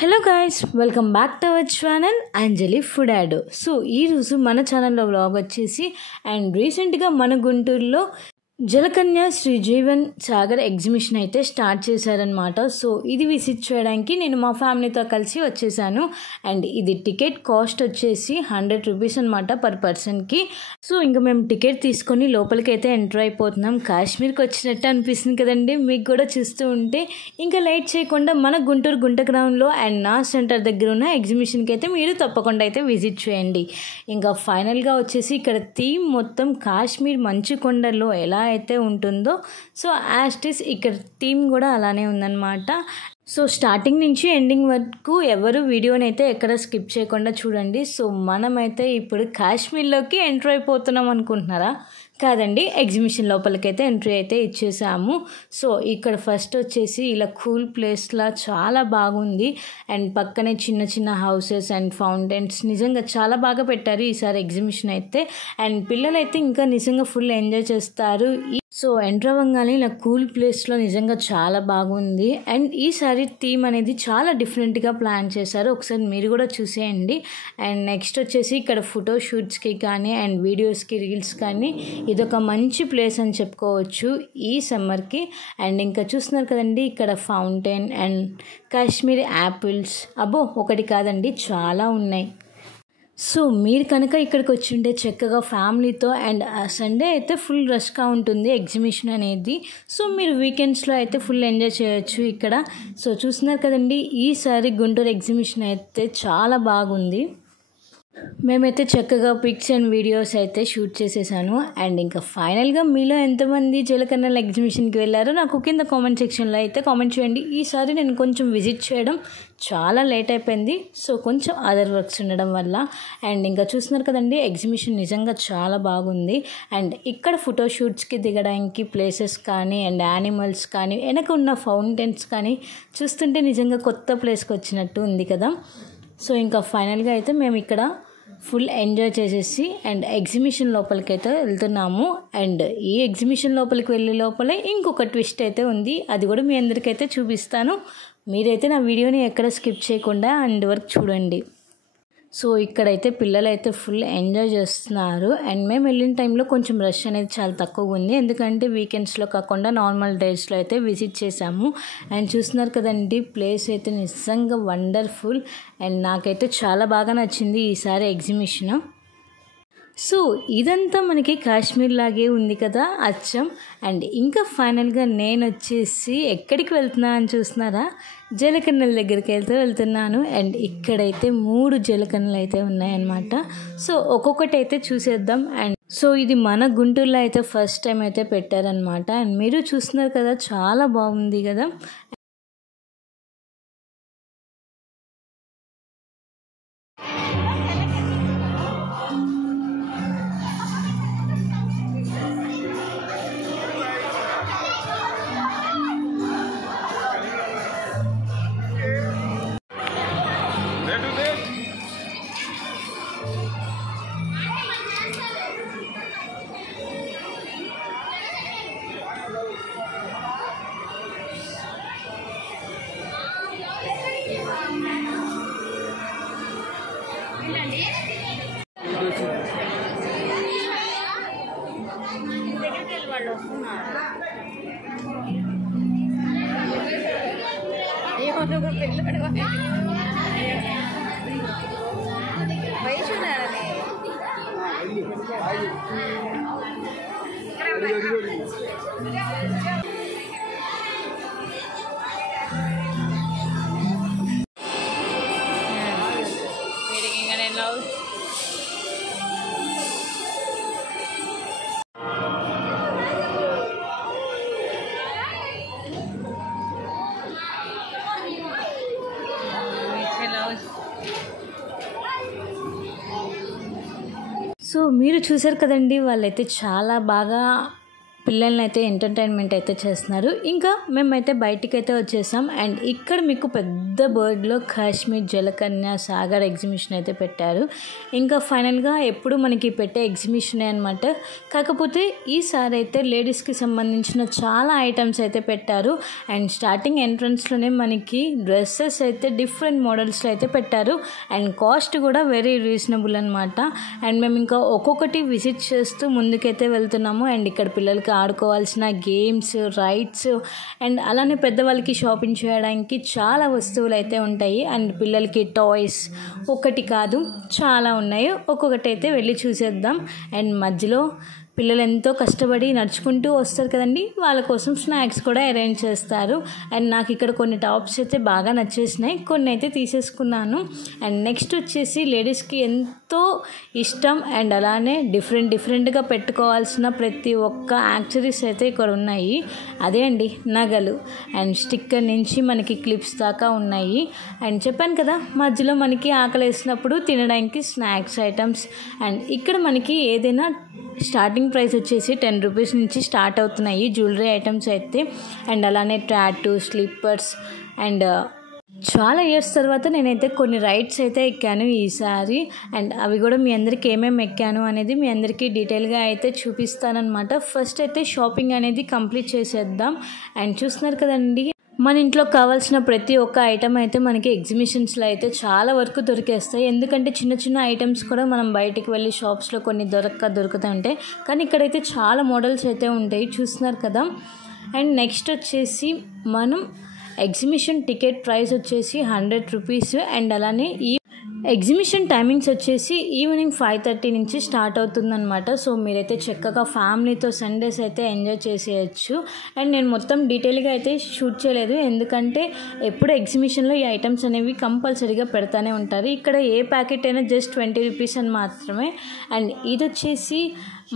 Hello guys, welcome back to our channel Anjali food add. So ఈరోజు మన ఛానల్లో vlog వచ్చేసి అండ్ రీసెంట్గా మన గుంటూరులో జలకన్య శ్రీ జీవన్ సాగర్ ఎగ్జిబిషన్ అయితే స్టార్ట్ చేశారనమాట. సో ఇది విజిట్ చేయడానికి నేను మా ఫ్యామిలీతో కలిసి వచ్చేసాను. అండ్ ఇది టికెట్ కాస్ట్ వచ్చేసి 100 రూపీస్ అనమాట పర్ పర్సన్కి. సో ఇంకా మేము టికెట్ తీసుకొని లోపలికి అయితే ఎంటర్ అయిపోతున్నాం. కాశ్మీర్కి వచ్చినట్టు అనిపిస్తుంది కదండి మీకు కూడా చూస్తూ ఉంటే. ఇంకా లేట్ చేయకుండా మన గుంటూరు గుంట గ్రౌండ్లో అండ్ నా సెంటర్ దగ్గర ఉన్న ఎగ్జిబిషన్కి అయితే మీరు తప్పకుండా అయితే విజిట్ చేయండి. ఇంకా ఫైనల్గా వచ్చేసి ఇక్కడ థీమ్ మొత్తం కాశ్మీర్ మంచు కొండల్లో ఎలా అయితే ఉంటుందో సో యాస్టిస్ ఇక్కడ థీమ్ కూడా అలానే ఉందన్నమాట. సో స్టార్టింగ్ నుంచి ఎండింగ్ వరకు ఎవరు వీడియోని అయితే ఎక్కడ స్కిప్ చేయకుండా చూడండి. సో మనమైతే ఇప్పుడు కాశ్మీర్లోకి ఎంటర్ అయిపోతున్నాం అనుకుంటున్నారా? కాదండి, ఎగ్జిబిషన్ లోపలికైతే ఎంట్రీ అయితే ఇచ్చేసాము. సో ఇక్కడ ఫస్ట్ వచ్చేసి ఇలా కూల్ ప్లేస్లా చాలా బాగుంది. అండ్ పక్కనే చిన్న చిన్న హౌసెస్ అండ్ ఫౌంటైన్స్ నిజంగా చాలా బాగా పెట్టారు ఈసారి ఎగ్జిబిషన్ అయితే. అండ్ పిల్లలు అయితే ఇంకా నిజంగా ఫుల్ ఎంజాయ్ చేస్తారు. సో ఎంటర్ అవ్వగానే ఇలా కూల్ ప్లేస్లో నిజంగా చాలా బాగుంది. అండ్ ఈసారి థీమ్ అనేది చాలా డిఫరెంట్గా ప్లాన్ చేశారు, ఒకసారి మీరు కూడా చూసేయండి. అండ్ నెక్స్ట్ వచ్చేసి ఇక్కడ ఫోటో షూట్స్కి కానీ అండ్ వీడియోస్కి రీల్స్ కానీ ఇదొక మంచి ప్లేస్ అని చెప్పుకోవచ్చు ఈ సమ్మర్కి. అండ్ ఇంకా చూస్తున్నారు కదండి ఇక్కడ ఫౌంటైన్ అండ్ కాశ్మీరీ యాపిల్స్, అబ్బో ఒకటి కాదండి చాలా ఉన్నాయి. సో మీరు కనుక ఇక్కడికి వచ్చి ఉంటే చక్కగా ఫ్యామిలీతో అండ్ సండే అయితే ఫుల్ రష్గా ఉంటుంది ఎగ్జిబిషన్ అనేది. సో మీరు వీకెండ్స్లో అయితే ఫుల్ ఎంజాయ్ చేయొచ్చు ఇక్కడ. సో చూస్తున్నారు కదండి ఈసారి గుంటూరు ఎగ్జిబిషన్ అయితే చాలా బాగుంది. మేమైతే చక్కగా పిక్స్ అండ్ వీడియోస్ అయితే షూట్ చేసేసాను. అండ్ ఇంకా ఫైనల్గా మీలో ఎంతమంది జలకన్నెల ఎగ్జిబిషన్కి వెళ్ళారో నాకు కింద కామెంట్ సెక్షన్లో అయితే కామెంట్ చేయండి. ఈసారి నేను కొంచెం విజిట్ చేయడం చాలా లేట్ అయిపోయింది, సో కొంచెం అదర్ వర్క్స్ ఉండడం వల్ల. అండ్ ఇంకా చూస్తున్నారు కదండి ఎగ్జిబిషన్ నిజంగా చాలా బాగుంది. అండ్ ఇక్కడ ఫోటోషూట్స్కి దిగడానికి ప్లేసెస్ కానీ అండ్ యానిమల్స్ కానీ వెనక ఉన్న ఫౌంటైన్స్ కానీ చూస్తుంటే నిజంగా కొత్త ప్లేస్కి వచ్చినట్టు ఉంది కదా. సో ఇంకా ఫైనల్గా అయితే మేము ఇక్కడ ఫుల్ ఎంజాయ్ చేసేసి అండ్ ఎగ్జిబిషన్ లోపలికి అయితే వెళ్తున్నాము. అండ్ ఈ ఎగ్జిబిషన్ లోపలికి వెళ్ళే లోపలే ఇంకొక ట్విస్ట్ అయితే ఉంది, అది కూడా మీ అందరికైతే చూపిస్తాను. మీరైతే నా వీడియోని ఎక్కడ స్కిప్ చేయకుండా అండ్ వరకు చూడండి. సో ఇక్కడైతే పిల్లలు అయితే ఫుల్ ఎంజాయ్ చేస్తున్నారు. అండ్ మేము వెళ్ళిన టైంలో కొంచెం రష్ అనేది చాలా తక్కువగా ఉంది, ఎందుకంటే వీకెండ్స్లో కాకుండా నార్మల్ డేస్లో అయితే విజిట్ చేసాము. అండ్ చూస్తున్నారు కదండి ప్లేస్ అయితే నిజంగా వండర్ఫుల్. అండ్ నాకైతే చాలా బాగా నచ్చింది ఈసారి ఎగ్జిబిషన్. సో ఇదంతా మనకి కాశ్మీర్ లాగే ఉంది కదా అచ్చం. అండ్ ఇంకా ఫైనల్గా నేను వచ్చేసి ఎక్కడికి వెళ్తున్నా అని చూస్తున్నారా? జలకన్నెల దగ్గరికి వెళ్తున్నాను. అండ్ ఇక్కడైతే 3 జలకన్నెలు అయితే ఉన్నాయన్నమాట. సో ఒక్కొక్కటి అయితే చూసేద్దాం. అండ్ సో ఇది మన గుంటూరులో అయితే ఫస్ట్ టైం అయితే పెట్టారనమాట. అండ్ మీరు చూస్తున్నారు కదా చాలా బాగుంది కదా. సో మీరు చూసారు కదండి వాళ్ళైతే చాలా బాగా పిల్లల్ని అయితే ఎంటర్టైన్మెంట్ అయితే చేస్తున్నారు. ఇంకా మేమైతే బయటికి అయితే వచ్చేసాం. అండ్ ఇక్కడ మీకు పెద్ద బోర్డులో కాశ్మీర్ జలకన్య సాగర్ ఎగ్జిబిషన్ అయితే పెట్టారు. ఇంకా ఫైనల్గా ఎప్పుడు మనకి పెట్టే ఎగ్జిబిషనే అనమాట. కాకపోతే ఈసారి అయితే లేడీస్కి సంబంధించిన చాలా ఐటమ్స్ అయితే పెట్టారు. అండ్ స్టార్టింగ్ ఎంట్రన్స్లోనే మనకి డ్రెస్సెస్ అయితే డిఫరెంట్ మోడల్స్లో అయితే పెట్టారు. అండ్ కాస్ట్ కూడా వెరీ రీజనబుల్ అనమాట. అండ్ మేము ఇంకా ఒక్కొక్కటి విజిట్ చేస్తూ ముందుకైతే వెళ్తున్నాము. అండ్ ఇక్కడ పిల్లలకి ఆడుకోవాల్సిన గేమ్స్, రైడ్స్ అండ్ అలానే పెద్దవాళ్ళకి షాపింగ్ చేయడానికి చాలా వస్తువులు అయితే ఉంటాయి. అండ్ పిల్లలకి టాయ్స్ ఒకటి కాదు చాలా ఉన్నాయి. ఒక్కొక్కటి అయితే వెళ్ళి చూసేద్దాం. అండ్ మధ్యలో పిల్లలు ఎంతో కష్టపడి నడుచుకుంటూ వస్తారు కదండి, వాళ్ళ కోసం స్నాక్స్ కూడా అరేంజ్ చేస్తారు. అండ్ నాకు ఇక్కడ కొన్ని టాప్స్ అయితే బాగా నచ్చేసినాయి, కొన్ని అయితే తీసేసుకున్నాను. అండ్ నెక్స్ట్ వచ్చేసి లేడీస్కి ఎంతో ఇష్టం అండ్ అలానే డిఫరెంట్గా పెట్టుకోవాల్సిన ప్రతి ఒక్క యాక్సెసరీస్ అయితే ఇక్కడ ఉన్నాయి. అదే అండి నగలు. అండ్ స్టిక్కర్ నుంచి మనకి క్లిప్స్ దాకా ఉన్నాయి. అండ్ చెప్పాను కదా మధ్యలో మనకి ఆకలి వేసినప్పుడు తినడానికి స్నాక్స్ ఐటమ్స్. అండ్ ఇక్కడ మనకి ఏదైనా స్టార్టింగ్ ప్రైస్ వచ్చేసి 10 రూపీస్ నుంచి స్టార్ట్ అవుతున్నాయి జ్యువెలరీ ఐటమ్స్ అయితే. అండ్ అలానే టాటూ, స్లిప్పర్స్ అండ్ చాలా ఇయర్స్ తర్వాత నేనైతే కొన్ని రైడ్స్ అయితే ఎక్కాను ఈసారి. అండ్ అవి కూడా మీ అందరికీ ఏమేమి ఎక్కాను అనేది మీ అందరికీ డీటెయిల్గా అయితే చూపిస్తానన్నమాట. ఫస్ట్ అయితే షాపింగ్ అనేది కంప్లీట్ చేసేద్దాం. అండ్ చూస్తున్నారు కదండి, మన ఇంట్లో కావాల్సిన ప్రతి ఒక్క ఐటమ్ అయితే మనకి ఎగ్జిబిషన్స్లో అయితే చాలా వరకు దొరికేస్తాయి. ఎందుకంటే చిన్న ఐటమ్స్ కూడా మనం బయటికి వెళ్ళి షాప్స్లో కొన్ని దొరుకుతూ ఉంటాయి. కానీ ఇక్కడైతే చాలా మోడల్స్ అయితే ఉంటాయి, చూస్తున్నారు కదా. అండ్ నెక్స్ట్ వచ్చేసి మనం ఎగ్జిబిషన్ టికెట్ ప్రైస్ వచ్చేసి 100 రూపీస్. అండ్ అలానే ఈ ఎగ్జిబిషన్ టైమింగ్స్ వచ్చేసి ఈవినింగ్ 5:30 నుంచి స్టార్ట్ అవుతుందన్నమాట. సో మీరైతే చక్కగా ఫ్యామిలీతో సండేస్ అయితే ఎంజాయ్ చేసేయచ్చు. అండ్ నేను మొత్తం డీటెయిల్గా అయితే షూట్ చేయలేదు, ఎందుకంటే ఎప్పుడు ఎగ్జిబిషన్లో ఈ ఐటమ్స్ అనేవి కంపల్సరీగా పెడతానే ఉంటారు. ఇక్కడ ఏ ప్యాకెట్ అయినా జస్ట్ 20 రూపీస్ అని మాత్రమే. అండ్ ఇది వచ్చేసి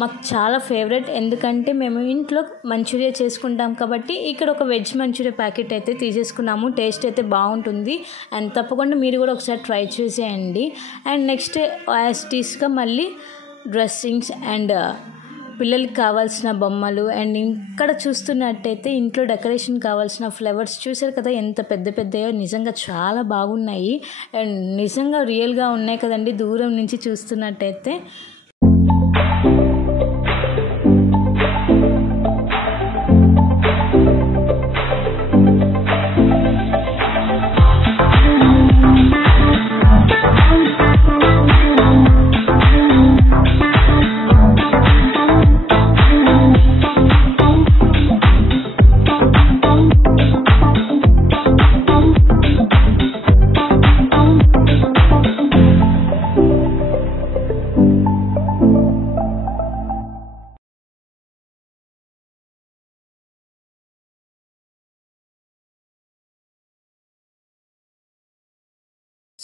మాకు చాలా ఫేవరెట్, ఎందుకంటే మేము ఇంట్లో మంచూరియా చేసుకుంటాం కాబట్టి ఇక్కడ ఒక వెజ్ మంచూరియా ప్యాకెట్ అయితే తీసేసుకున్నాము. టేస్ట్ అయితే బాగుంటుంది. అండ్ తప్పకుండా మీరు కూడా ఒకసారి ట్రై చేసేయండి. అండ్ నెక్స్ట్ యాస్టీస్గా మళ్ళీ డ్రెస్సింగ్స్ అండ్ పిల్లలకి కావాల్సిన బొమ్మలు. అండ్ ఇక్కడ చూస్తున్నట్టయితే ఇంట్లో డెకరేషన్ కావాల్సిన ఫ్లవర్స్ చూసారు కదా ఎంత పెద్దయో, నిజంగా చాలా బాగున్నాయి. అండ్ నిజంగా రియల్గా ఉన్నాయి కదండి దూరం నుంచి చూస్తున్నట్టయితే.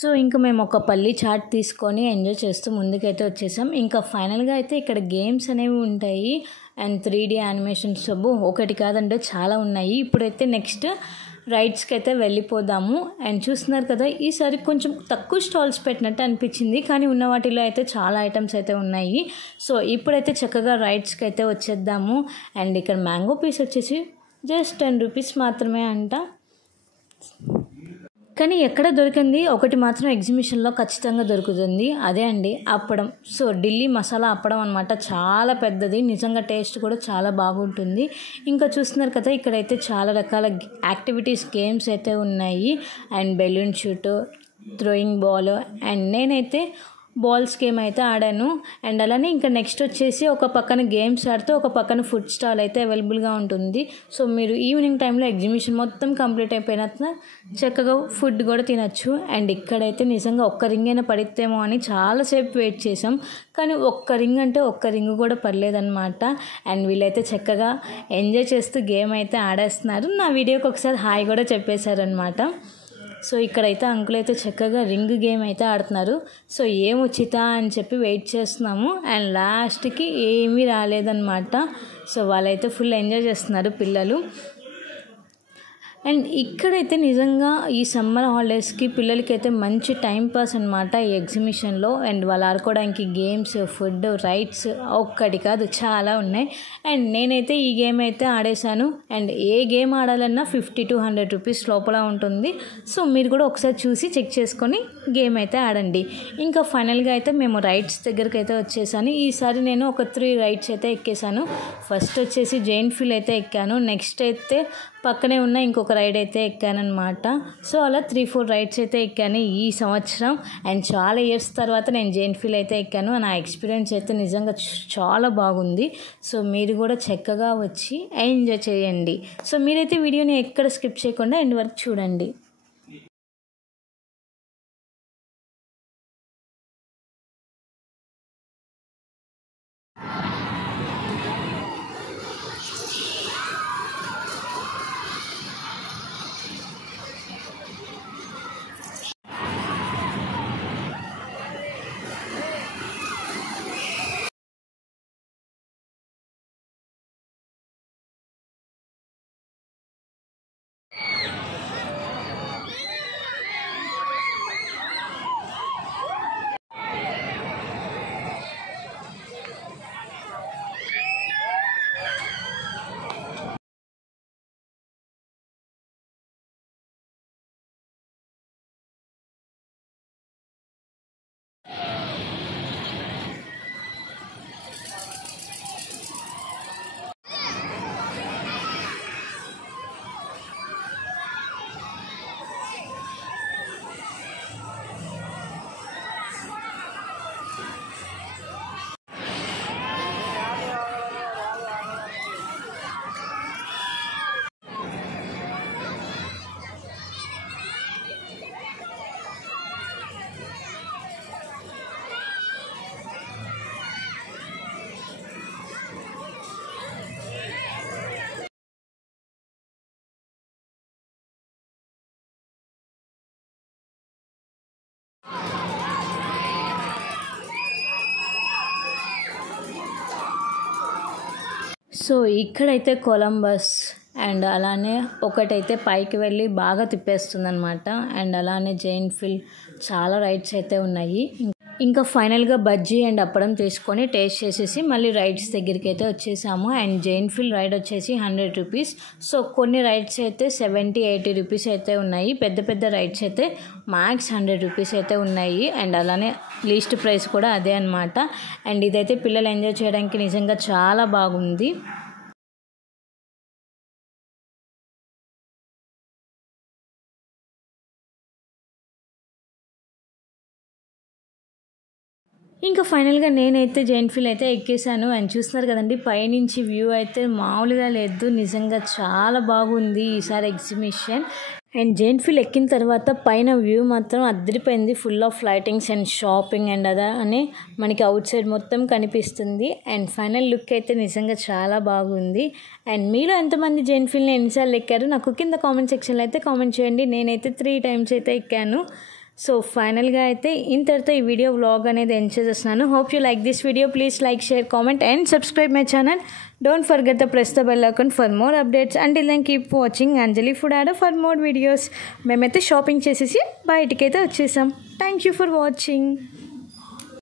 సో ఇంకా మేము ఒక పల్లి చాట్ తీసుకొని ఎంజాయ్ చేస్తూ ముందుకైతే వచ్చేసాం. ఇంకా ఫైనల్గా అయితే ఇక్కడ గేమ్స్ అనేవి ఉంటాయి. అండ్ 3D యానిమేషన్స్ ఒకటి కాదంటే చాలా ఉన్నాయి. ఇప్పుడైతే నెక్స్ట్ రైడ్స్కి అయితే వెళ్ళిపోదాము. అండ్ చూస్తున్నారు కదా, ఈసారి కొంచెం తక్కువ స్టాల్స్ పెట్టినట్టు అనిపించింది, కానీ ఉన్న వాటిలో అయితే చాలా ఐటమ్స్ అయితే ఉన్నాయి. సో ఇప్పుడైతే చక్కగా రైడ్స్కి అయితే వచ్చేద్దాము. అండ్ ఇక్కడ మ్యాంగో పీస్ వచ్చేసి జస్ట్ 10 రూపీస్ మాత్రమే అంట. కానీ ఎక్కడ దొరికింది ఒకటి మాత్రం ఎగ్జిబిషన్లో ఖచ్చితంగా దొరుకుతుంది, అదే అండి అప్పడం. సో ఢిల్లీ మసాలా అప్పడం అనమాట, చాలా పెద్దది, నిజంగా టేస్ట్ కూడా చాలా బాగుంటుంది. ఇంకా చూస్తున్నారు కదా, ఇక్కడైతే చాలా రకాల యాక్టివిటీస్ గేమ్స్ అయితే ఉన్నాయి. And balloon shoot, throwing ball, and నేనైతే బాల్స్ గేమ్ అయితే ఆడాను. అండ్ అలానే ఇంకా నెక్స్ట్ వచ్చేసి ఒక పక్కన గేమ్స్ ఆడుతూ ఒక పక్కన ఫుడ్ స్టాల్ అయితే అవైలబుల్గా ఉంటుంది. సో మీరు ఈవినింగ్ టైంలో ఎగ్జిబిషన్ మొత్తం కంప్లీట్ అయిపోయిన చక్కగా ఫుడ్ కూడా తినచ్చు. అండ్ ఇక్కడైతే నిజంగా ఒక్క రింగ్ అయినా పడితేమో అని చాలాసేపు వెయిట్ చేసాం, కానీ ఒక్క రింగ్ అంటే ఒక్క రింగ్ కూడా పడలేదన్నమాట. అండ్ వీళ్ళైతే చక్కగా ఎంజాయ్ చేస్తూ గేమ్ అయితే ఆడేస్తున్నారు. నా వీడియోకి ఒకసారి హాయ్ కూడా చెప్పేశారనమాట. సో ఇక్కడైతే అంకుల్ అయితే చక్కగా రింగ్ గేమ్ అయితే ఆడుతున్నారు. సో ఏం వచ్చితా అని చెప్పి వెయిట్ చేస్తున్నాము. అండ్ లాస్ట్కి ఏమీ రాలేదన్నమాట. సో వాళ్ళైతే ఫుల్ ఎంజాయ్ చేస్తున్నారు పిల్లలు. అండ్ ఇక్కడైతే నిజంగా ఈ సమ్మర్ హాలిడేస్కి పిల్లలకైతే మంచి టైం పాస్ అనమాట ఈ ఎగ్జిబిషన్లో. అండ్ వాళ్ళు ఆడుకోవడానికి గేమ్స్, ఫుడ్, రైడ్స్ ఒక్కటి కాదు చాలా ఉన్నాయి. అండ్ నేనైతే ఈ గేమ్ అయితే ఆడేశాను. అండ్ ఏ గేమ్ ఆడాలన్నా 50 to 100 రూపీస్ లోపల ఉంటుంది. సో మీరు కూడా ఒకసారి చూసి చెక్ చేసుకొని గేమ్ అయితే ఆడండి. ఇంకా ఫైనల్గా అయితే మేము రైడ్స్ దగ్గరికి అయితే వచ్చేసాను. ఈసారి నేను ఒక 3 రైడ్స్ అయితే ఎక్కేసాను. ఫస్ట్ వచ్చేసి జైంట్ వీల్ అయితే ఎక్కాను. నెక్స్ట్ అయితే పక్కనే ఉన్న ఇంకొక రైడ్ అయితే ఎక్కానమాట. సో అలా 3-4 రైడ్స్ అయితే ఎక్కాను ఈ సంవత్సరం. అండ్ చాలా ఇయర్స్ తర్వాత నేను జైంట్ వీల్ అయితే ఎక్కాను. నా ఎక్స్పీరియన్స్ అయితే నిజంగా చాలా బాగుంది. సో మీరు కూడా చక్కగా వచ్చి ఎంజాయ్ చేయండి. సో మీరైతే వీడియోని ఎక్కడ స్కిప్ చేయకుండా ఎండ్ వరకు చూడండి. సో ఇక్కడైతే కొలంబస్ అండ్ అలానే ఒకటైతే పైకి వెళ్ళి బాగా తిప్పేస్తుంది అనమాట. అండ్ అలానే జైంట్ వీల్ చాలా రైడ్స్ అయితే ఉన్నాయి. ఇంకా ఫైనల్గా బజ్జీ అండ్ అప్పడం తీసుకొని టేస్ట్ చేసేసి మళ్ళీ రైడ్స్ దగ్గరికి అయితే వచ్చేసాము. అండ్ జైంట్ వీల్ రైడ్ వచ్చేసి 100 రూపీస్. సో కొన్ని రైడ్స్ అయితే 70-80 రూపీస్ అయితే ఉన్నాయి. పెద్ద పెద్ద రైడ్స్ అయితే మ్యాక్స్ 100 రూపీస్ అయితే ఉన్నాయి. అండ్ అలానే లీస్ట్ ప్రైస్ కూడా అదే అనమాట. అండ్ ఇదైతే పిల్లలు ఎంజాయ్ చేయడానికి నిజంగా చాలా బాగుంది. ఇంకా ఫైనల్గా నేనైతే జైంట్ వీల్ అయితే ఎక్కేసాను. అండ్ చూస్తున్నారు కదండి పైనుంచి వ్యూ అయితే మామూలుగా లేదు. నిజంగా చాలా బాగుంది ఈసారి ఎగ్జిబిషన్. అండ్ జైంట్ వీల్ ఎక్కిన తర్వాత పైన వ్యూ మాత్రం అదిరిపోయింది. Full of lightings and shopping and అదా అని మనకి అవుట్ సైడ్ మొత్తం కనిపిస్తుంది. అండ్ ఫైనల్ లుక్ అయితే నిజంగా చాలా బాగుంది. అండ్ మీలో ఎంతమంది జైంట్ వీల్ని ఎన్నిసార్లు ఎక్కారు నాకు కింద కామెంట్ సెక్షన్లో అయితే కామెంట్ చేయండి. నేనైతే 3 times అయితే ఎక్కాను. సో ఫైనల్గా అయితే ఇంతటితో ఈ వీడియో వ్లాగ్ అనేది ఎండ్ చేసేస్తున్నాను. Hope you like this video. Please like, share, comment and subscribe my channel. Don't forget the press the bell icon for more updates. Until then keep watching Anjali food ad for more videos. మేమైతే shopping చేసేసి బయటికైతే వచ్చేసాం. Thank you for watching.